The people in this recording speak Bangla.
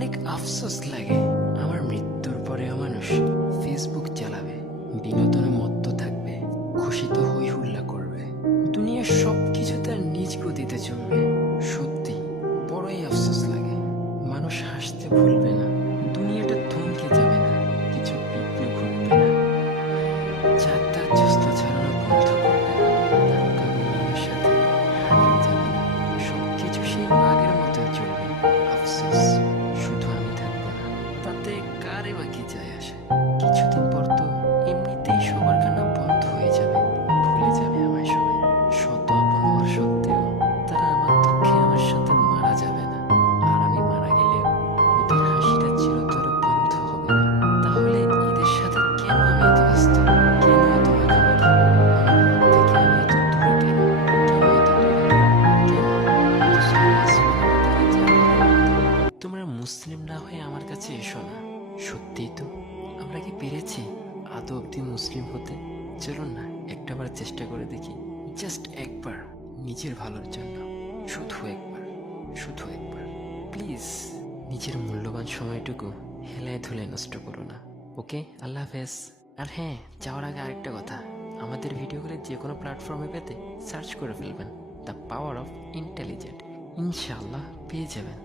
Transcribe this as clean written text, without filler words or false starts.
অনেক আফসোস লাগে। আমার মৃত্যুর পরেও মানুষ ফেসবুক চালাবে, বিনোদনে মত্ত থাকবে, খুশিতে হই হুল্লা করবে, দুনিয়ার সবকিছু তার নিজ গতিতে চলবে। সত্যি বড়ই আফসোস লাগে। মানুষ হাসতে ভুলবে না, দুনিয়াটা থমকে যাবে না, কিছু বিপ্লব ঘটবে না, চাঁদ তার জ্যোৎস্না ছড়ানো বন্ধ করবে না, তারকাগুলো আমার সাথে হারিয়ে যাবে না, সবকিছু সেই আগের মতোই চলবে। আফসোস শুধু আমি থাকবো না, তাতে কারে বা কি যায় আসে। কিছুদিন পর তো এমনিতেই সবার কান্না বন্ধ হয়ে যাবে, ভুলে যাবে আমায় সবাই। শত আপন হওয়ার সত্ত্বেও তারা আমার দুঃখে আমার সাথে মারা যাবে না। আর আমি মারা গেলেও ওদের হাসিটা চিরতরে বন্ধ হবে না। তাহলে এদের সাথে কেন আমি এত ব্যস্ত, কেন এত মাখামাখি, আমার মন থেকে আমি এত দূরে কেন, কেন এত দূরে, কেন এত সিরিয়াস মনে তারা যা বলে। তোমরা মুসলিম না হয়ে আমার কাছে এসো না। সত্যিই তো আমরা কি পেরেছি আদৌ অব্দি মুসলিম হতে? চলুন না একটাবার চেষ্টা করে দেখি, জাস্ট একবার, নিজের ভালোর জন্য, শুধু একবার, শুধু একবার। প্লিজ নিজের মূল্যবান সময়টুকু হেলায় ধুলে নষ্ট করো না। ওকে, আল্লাহ হাফেজ। আর হ্যাঁ, যাওয়ার আগে আরেকটা কথা, আমাদের ভিডিওগুলো যে কোনো প্ল্যাটফর্মে পেতে সার্চ করে ফেলবেন দ্য পাওয়ার অফ ইন্টেলিজেন্ট। ইনশাআল্লাহ পেয়ে যাবেন।